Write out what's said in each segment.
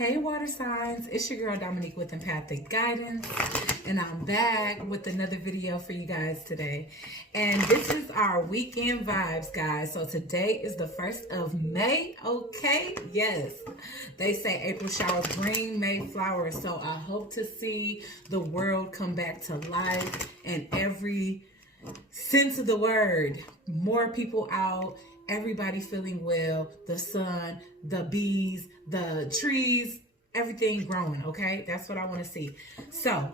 Hey water signs, it's your girl Dominique with Empathic Guidance, and I'm back with another video for you guys today. And this is our weekend vibes, guys. So today is the 1st of May, okay? Yes, they say April showers bring May flowers. So I hope to see the world come back to life in every sense of the word. More people out, everybody feeling well, the sun, the bees, the trees, everything growing, okay? That's what I want to see. So,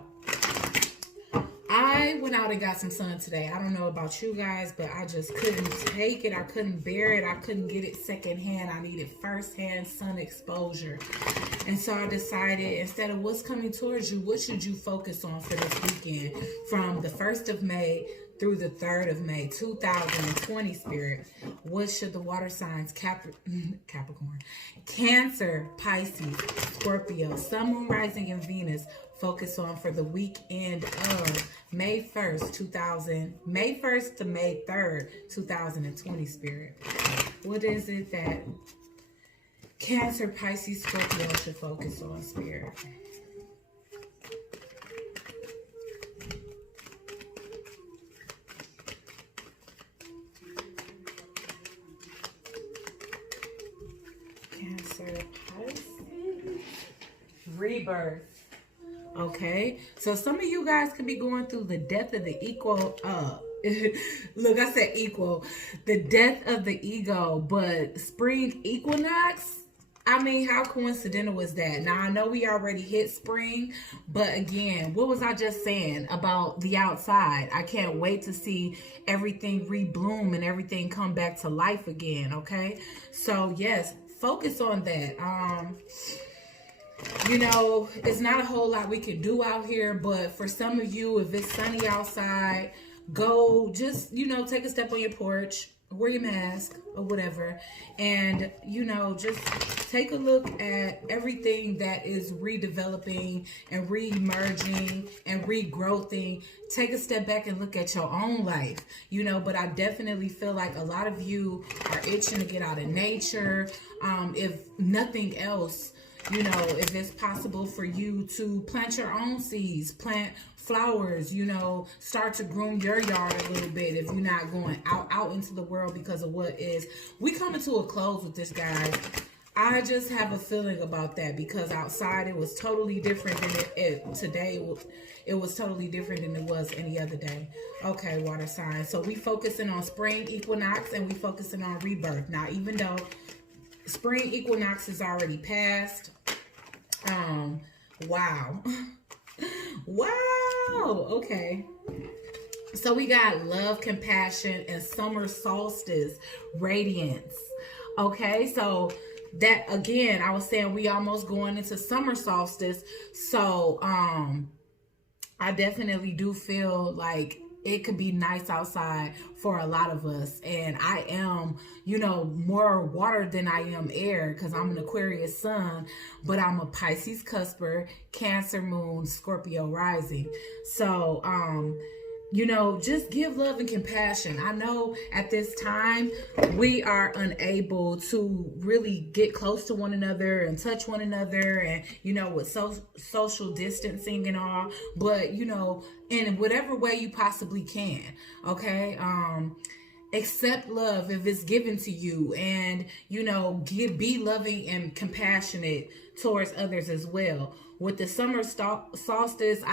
I went out and got some sun today. I don't know about you guys, but I just couldn't take it. I couldn't bear it. I couldn't get it secondhand. I needed firsthand sun exposure. And so I decided, instead of what's coming towards you, what should you focus on for this weekend from the 1st of May through the 3rd of May, 2020, Spirit? What should the water signs, Capricorn, Cancer, Pisces, Scorpio, Sun, Moon, Rising, and Venus focus on for the weekend of May 1st to May 3rd, 2020, Spirit? What is it that Cancer, Pisces, Scorpio should focus on, Spirit? Cancer, Pisces, rebirth. Okay, so some of you guys could be going through the death of the equal. Look, I said equal. The death of the ego, but spring equinox. I mean, how coincidental is that? Now, I know we already hit spring, but again, what was I just saying about the outside? I can't wait to see everything rebloom and everything come back to life again, okay? So, yes, focus on that. You know, it's not a whole lot we can do out here, but for some of you, if it's sunny outside, go just, you know, take a step on your porch, wear your mask or whatever, and, you know, just take a look at everything that is redeveloping and re-emerging and regrowthing. Take a step back and look at your own life, you know, but I definitely feel like a lot of you are itching to get out in nature. If nothing else, you know, if it's possible for you to plant your own seeds, plant flowers, you know, start to groom your yard a little bit if you're not going out into the world because of what is. We coming to a close with this, guys. I just have a feeling about that because outside it was totally different than today. It was totally different than it was any other day. Okay, water sign. So we focusing on spring equinox and we focusing on rebirth. Now, even though spring equinox is already past, wow. Wow, okay. So we got love, compassion, and summer solstice, radiance. Okay, so that, again, I was saying we almost going into summer solstice. So I definitely do feel like it could be nice outside for a lot of us. And I am, you know, more water than I am air because I'm an Aquarius sun, but I'm a Pisces cusper, Cancer moon, Scorpio rising. So, you know, just give love and compassion. I know at this time we are unable to really get close to one another and touch one another and, you know, with social distancing and all, but, you know, in whatever way you possibly can, okay? Accept love if it's given to you and, you know, be loving and compassionate towards others as well. With the summer solstice,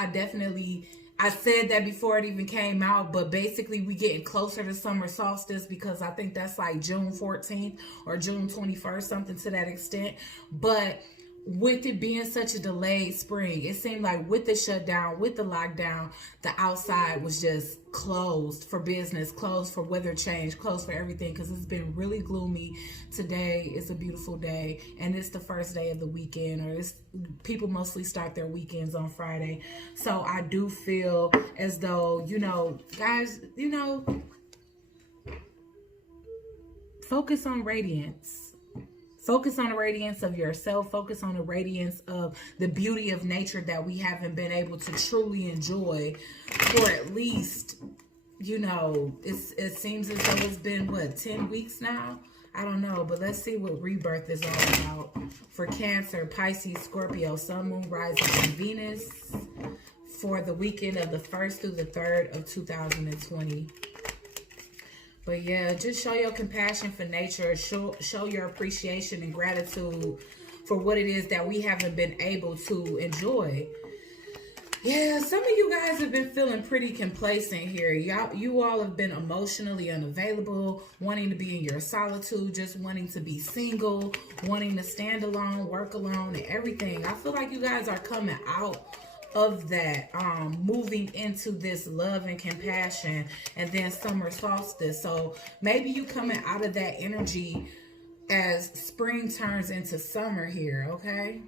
I said that before it even came out, but basically we getting closer to summer solstice because I think that's like June 14th or June 21st, something to that extent. But with it being such a delayed spring, it seemed like with the shutdown, with the lockdown, the outside was just closed for business, closed for weather change, closed for everything because it's been really gloomy. Today is a beautiful day and it's the first day of the weekend, or people mostly start their weekends on Friday. So I do feel as though, you know, guys, you know, focus on radiance. Focus on the radiance of yourself. Focus on the radiance of the beauty of nature that we haven't been able to truly enjoy for at least, you know, it seems as though it's been, what, 10 weeks now? I don't know, but let's see what rebirth is all about. For Cancer, Pisces, Scorpio, Sun, Moon, Rising, and Venus for the weekend of the 1st through the 3rd of 2020. But yeah, just show your compassion for nature. Show your appreciation and gratitude for what it is that we haven't been able to enjoy. Yeah, some of you guys have been feeling pretty complacent here. You all have been emotionally unavailable, wanting to be in your solitude, just wanting to be single, wanting to stand alone, work alone, and everything. I feel like you guys are coming out of that, moving into this love and compassion, and then summer solstice. So maybe you coming out of that energy as spring turns into summer here, okay?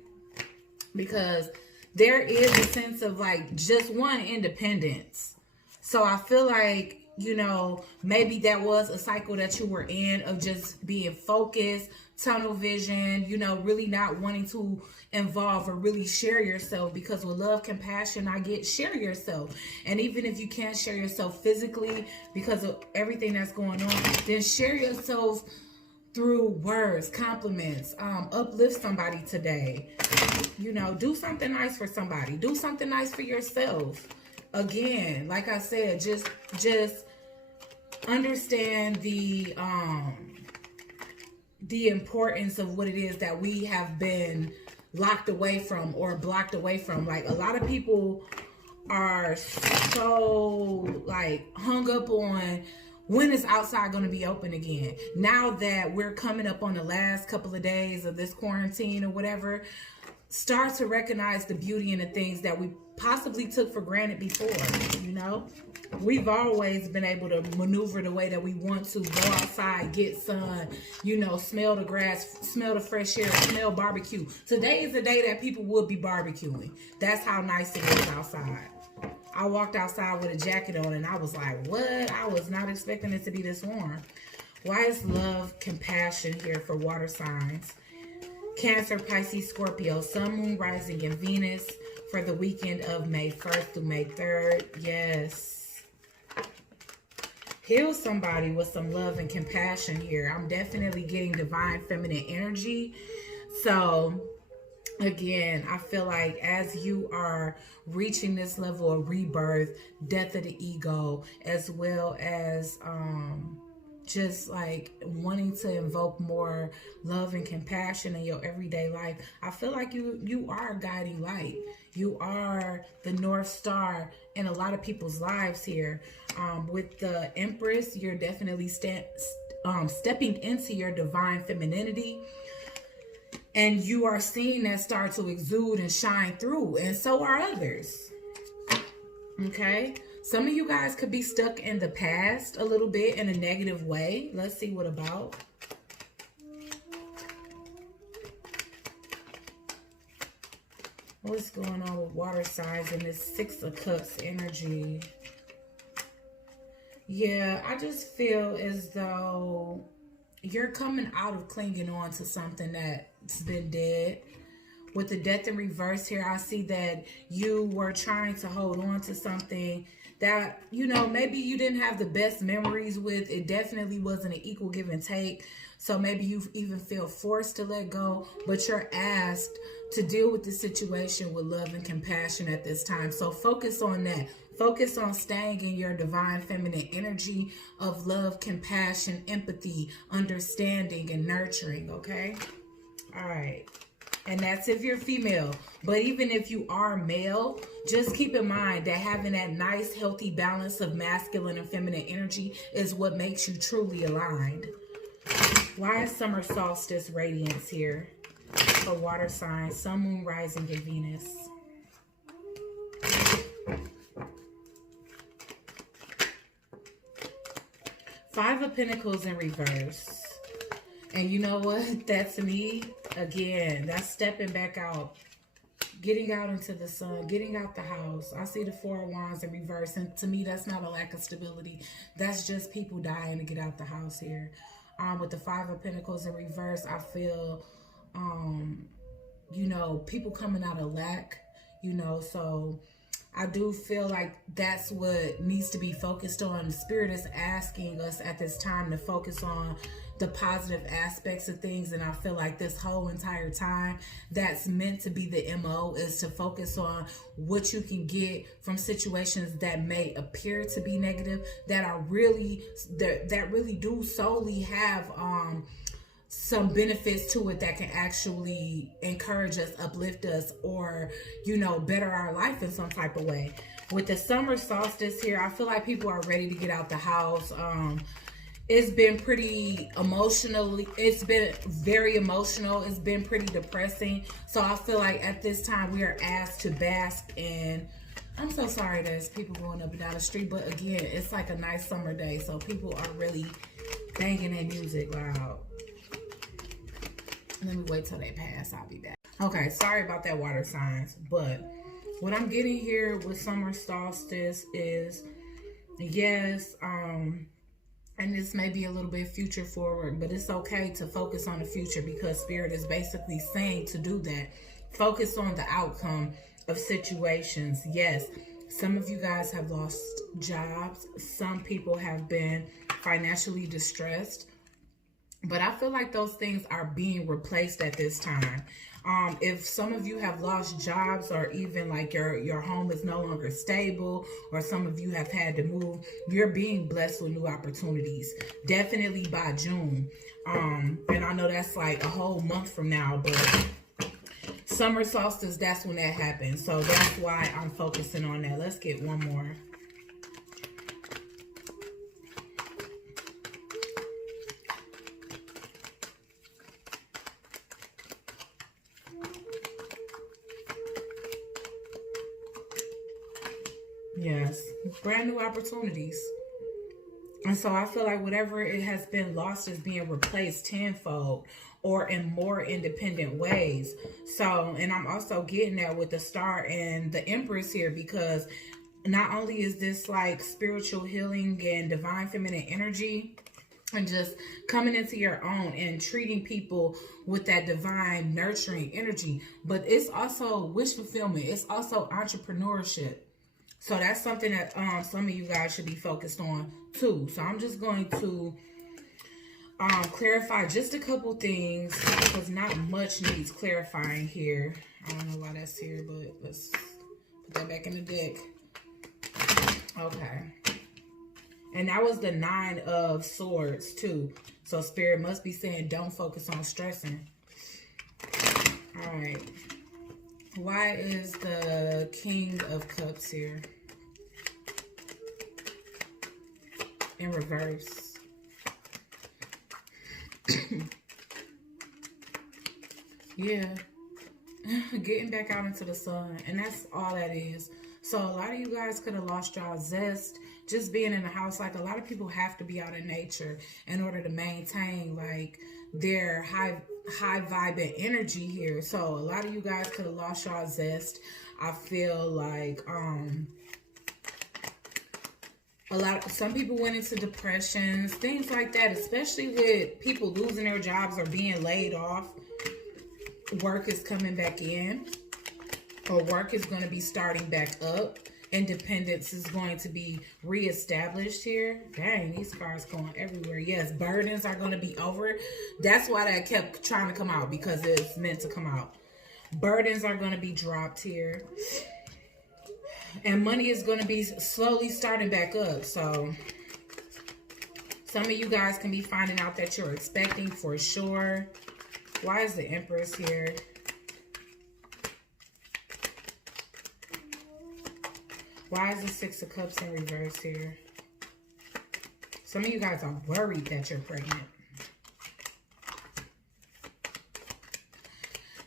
Because there is a sense of like just one independence. So I feel like, you know, maybe that was a cycle that you were in of just being focused, tunnel vision, you know, really not wanting to involve or really share yourself, because with love, compassion, I get share yourself. And even if you can't share yourself physically because of everything that's going on, then share yourself through words, compliments, uplift somebody today. You know, do something nice for somebody. Do something nice for yourself. Again, like I said, just understand the importance of what it is that we have been locked away from or blocked away from. Like, a lot of people are so like hung up on when is outside going to be open again. Now that we're coming up on the last couple of days of this quarantine or whatever, start to recognize the beauty in the things that we possibly took for granted before. You know, we've always been able to maneuver the way that we want to, go outside, get sun, you know, smell the grass, smell the fresh air, smell barbecue. Today is the day that people would be barbecuing. That's how nice it is outside. I walked outside with a jacket on and I was like, what? I was not expecting it to be this warm. Why is love, compassion here for water signs? Cancer, Pisces, Scorpio, Sun, Moon, Rising, and Venus for the weekend of May 1st through May 3rd. Yes. Heal somebody with some love and compassion here. I'm definitely getting divine feminine energy. So, again, I feel like as you are reaching this level of rebirth, death of the ego, as well as just like wanting to invoke more love and compassion in your everyday life, I feel like you are a guiding light. You are the North Star in a lot of people's lives here. With the Empress, you're definitely stepping into your divine femininity. And you are seeing that start to exude and shine through. And so are others. Okay? Some of you guys could be stuck in the past a little bit in a negative way. Let's see what about. What's going on with water signs in this Six of Cups energy? Yeah, I just feel as though you're coming out of clinging on to something that's been dead. With the death in reverse here, I see that you were trying to hold on to something that, you know, maybe you didn't have the best memories with. It definitely wasn't an equal give and take. So maybe you even feel forced to let go, but you're asked to deal with the situation with love and compassion at this time. So focus on that. Focus on staying in your divine feminine energy of love, compassion, empathy, understanding, and nurturing, okay? All right. And that's if you're female. But even if you are male, just keep in mind that having that nice, healthy balance of masculine and feminine energy is what makes you truly aligned. Why is summer solstice radiance here for water signs, Sun, Moon, Rising, and Venus? Five of Pentacles in reverse. And you know what? That to me, again, that's stepping back out. Getting out into the sun. Getting out the house. I see the Four of Wands in reverse. And to me, that's not a lack of stability. That's just people dying to get out the house here. With the Five of Pentacles in reverse, I feel, you know, people coming out of lack. You know, so I do feel like that's what needs to be focused on. Spirit is asking us at this time to focus on the positive aspects of things. And I feel like this whole entire time, that's meant to be the MO, is to focus on what you can get from situations that may appear to be negative, that are really, that really do solely have some benefits to it, that can actually encourage us, uplift us, or, you know, better our life in some type of way. With the summer solstice here, I feel like people are ready to get out the house. It's been pretty emotionally, it's been very emotional. It's been pretty depressing. So I feel like at this time we are asked to bask in, I'm so sorry there's people going up and down the street, but again, it's like a nice summer day. So people are really banging their music loud. Let me wait till they pass. I'll be back. Okay, sorry about that, water signs. But what I'm getting here with summer solstice is, yes, and this may be a little bit future forward, but it's okay to focus on the future, because Spirit is basically saying to do that. Focus on the outcome of situations. Yes, some of you guys have lost jobs. Some people have been financially distressed. But I feel like those things are being replaced at this time. If some of you have lost jobs, or even like your home is no longer stable, or some of you have had to move, you're being blessed with new opportunities. Definitely by June. And I know that's like a whole month from now, but summer solstice, that's when that happens. So that's why I'm focusing on that. Let's get one more. Yes, brand new opportunities. And so I feel like whatever it has been lost is being replaced tenfold, or in more independent ways. So, and I'm also getting that with the Star and the Empress here, because not only is this like spiritual healing and divine feminine energy, and just coming into your own and treating people with that divine nurturing energy, but it's also wish fulfillment. It's also entrepreneurship. So that's something that some of you guys should be focused on too. So I'm just going to clarify just a couple things, because not much needs clarifying here. I don't know why that's here, but let's put that back in the deck. Okay. And that was the 9 of Swords too. So Spirit must be saying don't focus on stressing. All right. Why is the King of Cups here in reverse? Yeah. Getting back out into the sun. And that's all that is. So a lot of you guys could have lost y'all zest just being in the house. Like, a lot of people have to be out in nature in order to maintain like their high vibing energy here. So a lot of you guys could have lost y'all zest. I feel like some people went into depressions, things like that, especially with people losing their jobs or being laid off. Work is coming back in, or work is going to be starting back up. Independence is going to be reestablished here. Dang, these cards going everywhere. Yes, burdens are going to be over. That's why that kept trying to come out, because it's meant to come out. Burdens are going to be dropped here. And money is going to be slowly starting back up. So some of you guys can be finding out that you're expecting for sure. Why is the Empress here? Why is the 6 of Cups in reverse here? Some of you guys are worried that you're pregnant.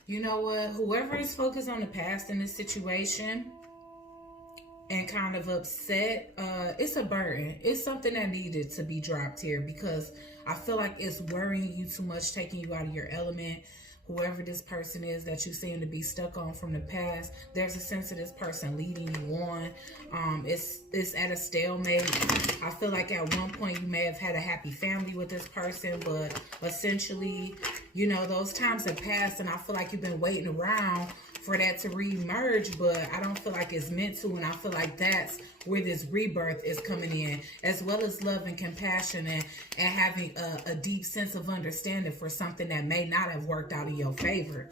You know what? Whoever is focused on the past in this situation and kind of upset, it's a burden. It's something that needed to be dropped here, because I feel like it's worrying you too much, taking you out of your element. Whoever this person is that you seem to be stuck on from the past, there's a sense of this person leading you on. It's at a stalemate. I feel like at one point you may have had a happy family with this person, but essentially You know, those times have passed, and I feel like you've been waiting around for that to re-emerge, but I don't feel like it's meant to, and I feel like that's where this rebirth is coming in, as well as love and compassion, and having a deep sense of understanding for something that may not have worked out in your favor.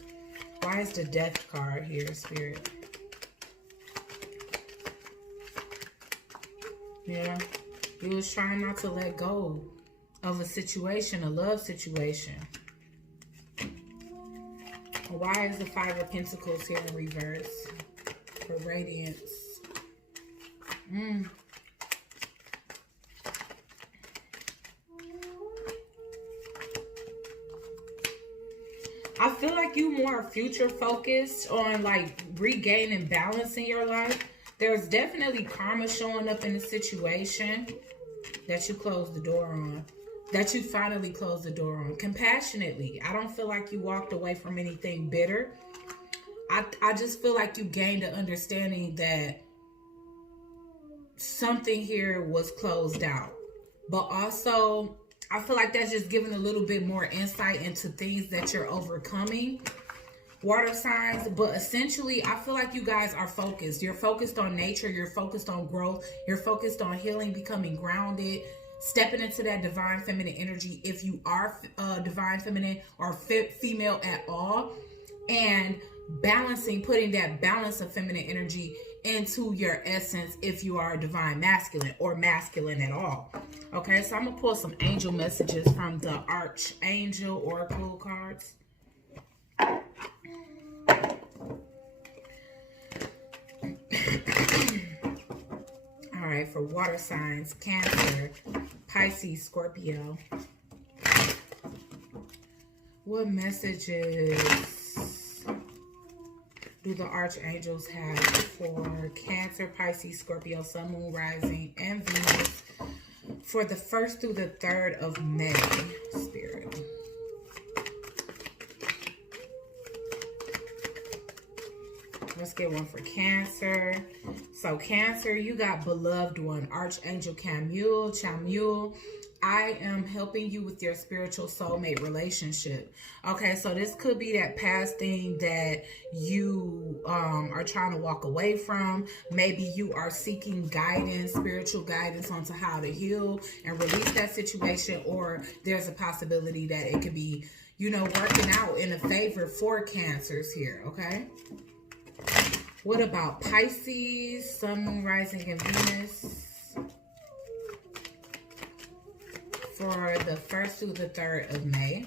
Why is the Death card here, Spirit? Yeah, you was trying not to let go of a situation, a love situation. Why is the Five of Pentacles here in reverse for Radiance? I feel like you more future focused on like regaining balance in your life. There's definitely karma showing up in the situation that you closed the door on. That you finally closed the door on. Compassionately. I don't feel like you walked away from anything bitter. I just feel like you gained an understanding that something here was closed out. But also, I feel like that's just giving a little bit more insight into things that you're overcoming. Water signs, but essentially I feel like you guys are focused. You're focused on nature. You're focused on growth. You're focused on healing, becoming grounded, stepping into that divine feminine energy if you are divine feminine or female at all, and balancing, putting that balance of feminine energy into your essence if you are divine masculine or masculine at all. Okay, so I'm gonna pull some angel messages from the Archangel Oracle cards. All right, for water signs, Cancer, Pisces, Scorpio. What messages do the archangels have for Cancer, Pisces, Scorpio, Sun, Moon, Rising, and Venus for the 1st through the 3rd of May, Spirit? Let's get one for Cancer. So Cancer, you got beloved one, Archangel Chamuel. I am helping you with your spiritual soulmate relationship. Okay, so this could be that past thing that you are trying to walk away from. Maybe you are seeking guidance, spiritual guidance onto how to heal and release that situation, or there's a possibility that it could be, you know, working out in a favor for Cancers here, okay? What about Pisces, Sun, Moon, Rising, and Venus for the 1st through the 3rd of May?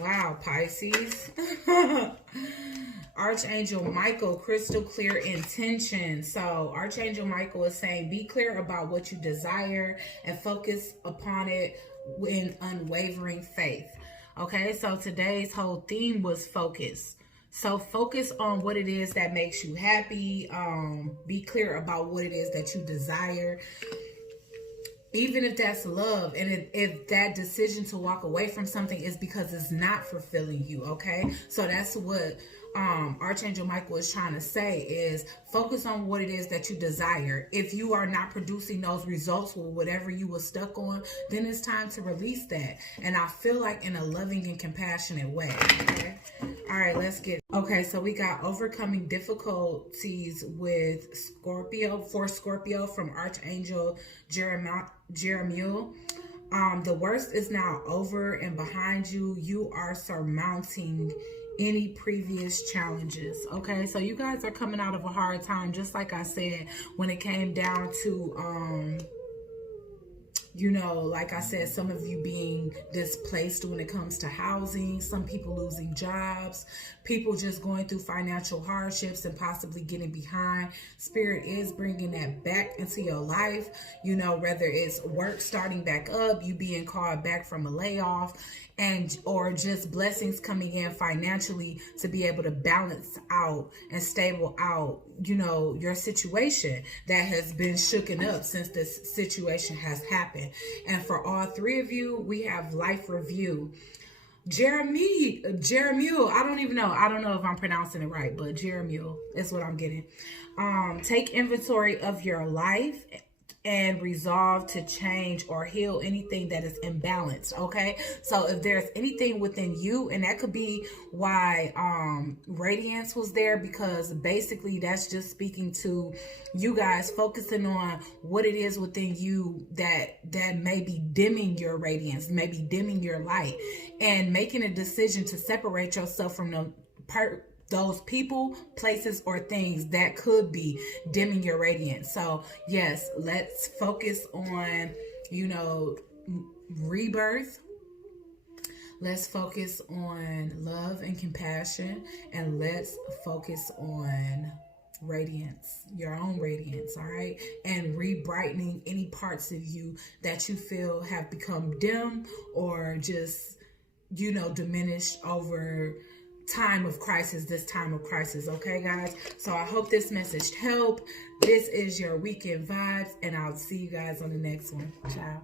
Wow, Pisces. Archangel Michael, crystal clear intention. So Archangel Michael is saying, be clear about what you desire and focus upon it in unwavering faith. Okay, so today's whole theme was focus. So focus on what it is that makes you happy. Be clear about what it is that you desire. Even if that's love, and if that decision to walk away from something is because it's not fulfilling you, okay? So that's what Archangel Michael is trying to say, is focus on what it is that you desire. If you are not producing those results with whatever you were stuck on, then it's time to release that. And I feel like in a loving and compassionate way, okay? All right, let's get, okay, so we got overcoming difficulties with Scorpio, for Scorpio from Archangel Jeremiah. The worst is now over and behind you. You are surmounting any previous challenges. Okay, so you guys are coming out of a hard time, just like I said, when it came down to you know, like I said, some of you being displaced when it comes to housing, some people losing jobs, people just going through financial hardships and possibly getting behind. Spirit is bringing that back into your life, you know, whether it's work starting back up, you being called back from a layoff, and or just blessings coming in financially to be able to balance out and stable out, you know, your situation that has been shooken up since this situation has happened. And for all three of you, we have life review. Jeremiel. I don't even know. I don't know if I'm pronouncing it right, but Jeremiel is what I'm getting. Take inventory of your life and resolve to change or heal anything that is imbalanced. Okay, so if there's anything within you, and that could be why Radiance was there, because basically that's just speaking to you guys focusing on what it is within you that may be dimming your radiance, maybe dimming your light, and making a decision to separate yourself from those people, places, or things that could be dimming your radiance. So yes, let's focus on, rebirth. Let's focus on love and compassion, and let's focus on radiance, your own radiance. All right, and re-brightening any parts of you that you feel have become dim or just diminished over this time of crisis. Okay, guys, so I hope this message helped. This is your weekend vibes, and I'll see you guys on the next one. Ciao.